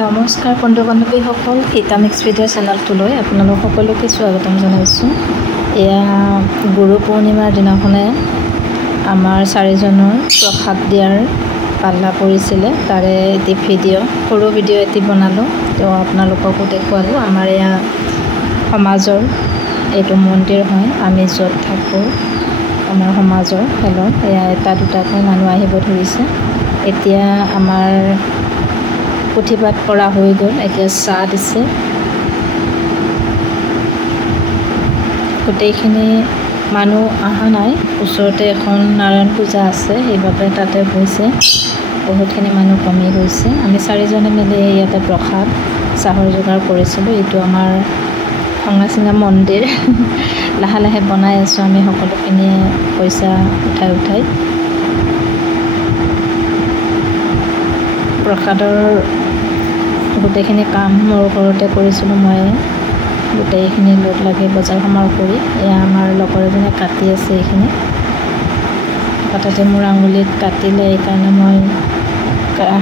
নমস্কাৰ বন্ধু বান্ধৱীসকল, ইটামিক্স ভিডিঅ' চেনেলটোলৈ আপোনালোক সকলোকে স্বাগতম জনাইছোঁ। এয়া গুৰু পূৰ্ণিমাৰ দিনাখনে আমাৰ 4জনৰ প্ৰসাদ দিয়াৰ পাল্লা পৰিছিলে, তাৰে এটি সৰু ভিডিঅ' এটি বনালোঁ, তো আপোনালোককো দেখুৱালোঁ। আমাৰ এয়া সমাজৰ এইটো মন্দিৰ হয়, আমি য'ত থাকোঁ আমাৰ সমাজৰ খেলৰ এয়া এটা দুটাকৈ মানুহ আহিব ধৰিছে। এতিয়া আমাৰ পুথিপাঠ কৰা হৈ গ'ল, এতিয়া চাহ দিছে। গোটেইখিনি মানুহ অহা নাই, ওচৰতে এখন নাৰায়ণ পূজা আছে, সেইবাবে তাতে হৈছে। বহুতখিনি মানুহ কমি গৈছে। আমি 4জনে মিলি ইয়াতে প্ৰসাদ চাহৰ যোগাৰ কৰিছিলোঁ। এইটো আমাৰ ভঙা-চিঙা মন্দিৰ লাহে লাহে বনাই আছোঁ আমি সকলোখিনিয়ে পইচা উঠাই প্ৰসাদৰ গোটেইখিনি কাম মোৰ ঘৰতে কৰিছিলোঁ। মই গোটেইখিনি লগ লাগি বজাৰ সমাৰ কৰি, এয়া আমাৰ লগৰ এজনে কাটি আছে। এইখিনি কাটাতে মোৰ আঙুলিত কাটিলে, এইকাৰণে মই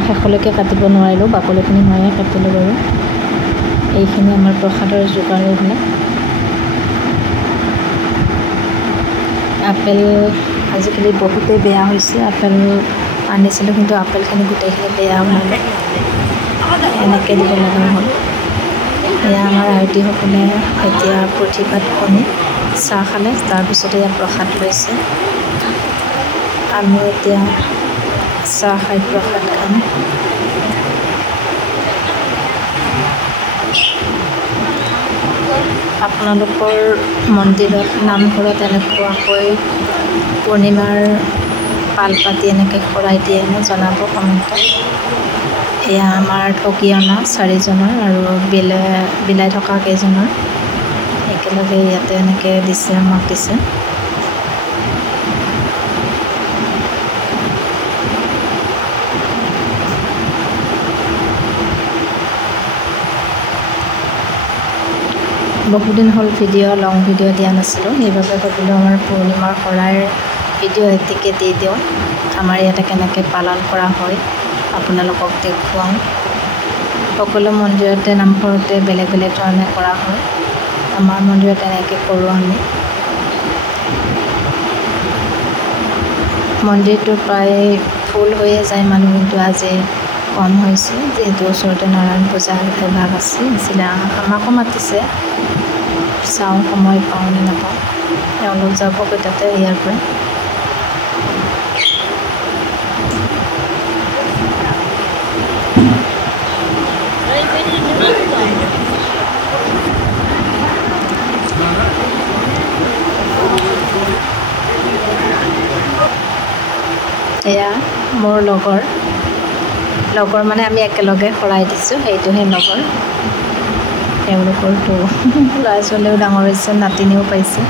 শেষলৈকে কাটিব নোৱাৰিলোঁ, বাকলিখিনি ময়ে কাটিলোঁ বাৰু। এইখিনি আমাৰ প্ৰসাদৰ যোগাৰ। এইবিলাক আপেল আজিকালি বহুতেই বেয়া হৈছে। আপেল আনিছিলোঁ, কিন্তু আপেলখিনি গোটেইখিনি বেয়া ওলালে, এনেকৈ দিব লগা হ'ল। এয়া আমাৰ আয়তীসকলে এতিয়া পুথিপাঠ শুনি চাহ খালে, তাৰপিছতে ইয়াত প্ৰসাদ লৈছে। আমি এতিয়া চাহ খাই প্ৰসাদ খাম। আপোনালোকৰ মন্দিৰত নামঘৰত এনেকুৱাকৈ পূৰ্ণিমাৰ পাল পাতি এনেকৈ শৰাই দিয়েনে জনাব কমেণ্টত। এয়া আমাৰ ঠগি অনা 4জনৰ আৰু বিলাই থকা কেইজনৰ একেলগে ইয়াতে এনেকৈ দিছে, আমাক দিছে। বহুদিন হ'ল লং ভিডিঅ' দিয়া নাছিলোঁ, সেইবাবে ভাবিলোঁ আমাৰ পূৰ্ণিমাৰ শৰাইৰ ভিডিঅ' এটিকে দি দিওঁ। আমাৰ ইয়াতে কেনেকৈ পালন কৰা হয় আপোনালোকক দেখুৱাওঁ। সকলো মন্দিৰতে নামঘৰতে বেলেগ বেলেগ ধৰণে কৰা হয়, আমাৰ মন্দিৰত এনেকৈ কৰোঁ আমি। মন্দিৰটো প্ৰায় ফুল হৈয়ে যায় মানুহ, কিন্তু আজি কম হৈছে, যিহেতু ওচৰতে নাৰায়ণ পূজা এভাগ আছিলে। আমাকো মাতিছে, চাওঁ সময় পাওঁ নে নাপাওঁ। তেওঁলোক যাবগৈ তাতে ইয়াৰ পৰা। এয়া মোৰ লগৰ মানে আমি একেলগে শৰাই দিছোঁ, সেইটোহে লগৰ। তেওঁলোকৰতো ল'ৰা ছোৱালীও ডাঙৰ হৈছে, নাতিনীও পাইছে,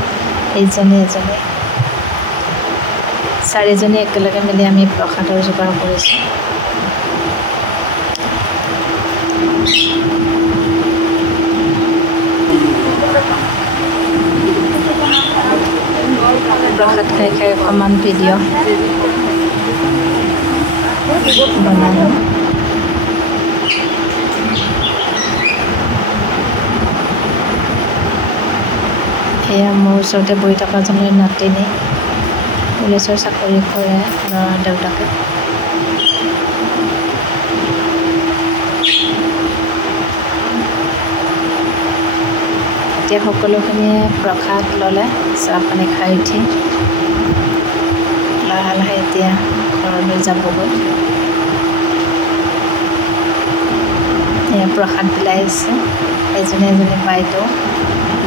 এইজনী এজনী। 4জনী একেলগে মিলি আমি প্ৰসাদৰ যোগাৰ কৰিছোঁ। প্ৰসাদ খাই খাই অকণমান ভিডিঅ' বনালোঁ। এয়া মোৰ ওচৰতে বহি থকাজনীৰ নাতিনী, পুলিচৰ চাকৰি কৰে ল'ৰা দেউতাকে। এতিয়া সকলোখিনিয়ে প্ৰসাদ ল'লে, চাহ পানী খাই উঠি লাহে লাহে এতিয়া ঘৰলৈ যাবগৈ। এয়া প্ৰসাদ বিলাই আছে এজনী বাইদেউ,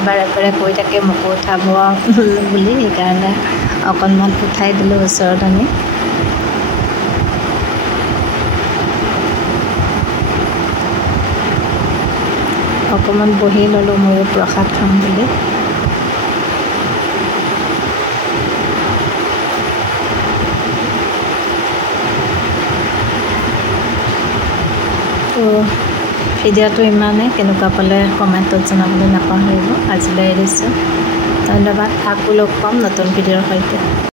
বাৰে বাৰে কৈ থাকে মোকো উঠাব বুলি, সেইকাৰণে অকণমান উঠাই দিলোঁ ওচৰত আনি। অকণমান বহি ল'লোঁ ময়ো প্ৰসাদ খাম বুলি। তো ভিডিঅ'টো ইমানেই, কেনেকুৱা পালে কমেণ্টত জনাবলৈ নাপাহৰিব। আজিলৈ এৰিছোঁ, ধন্যবাদ। আকৌ লগ পাম নতুন ভিডিঅ'ৰ সৈতে।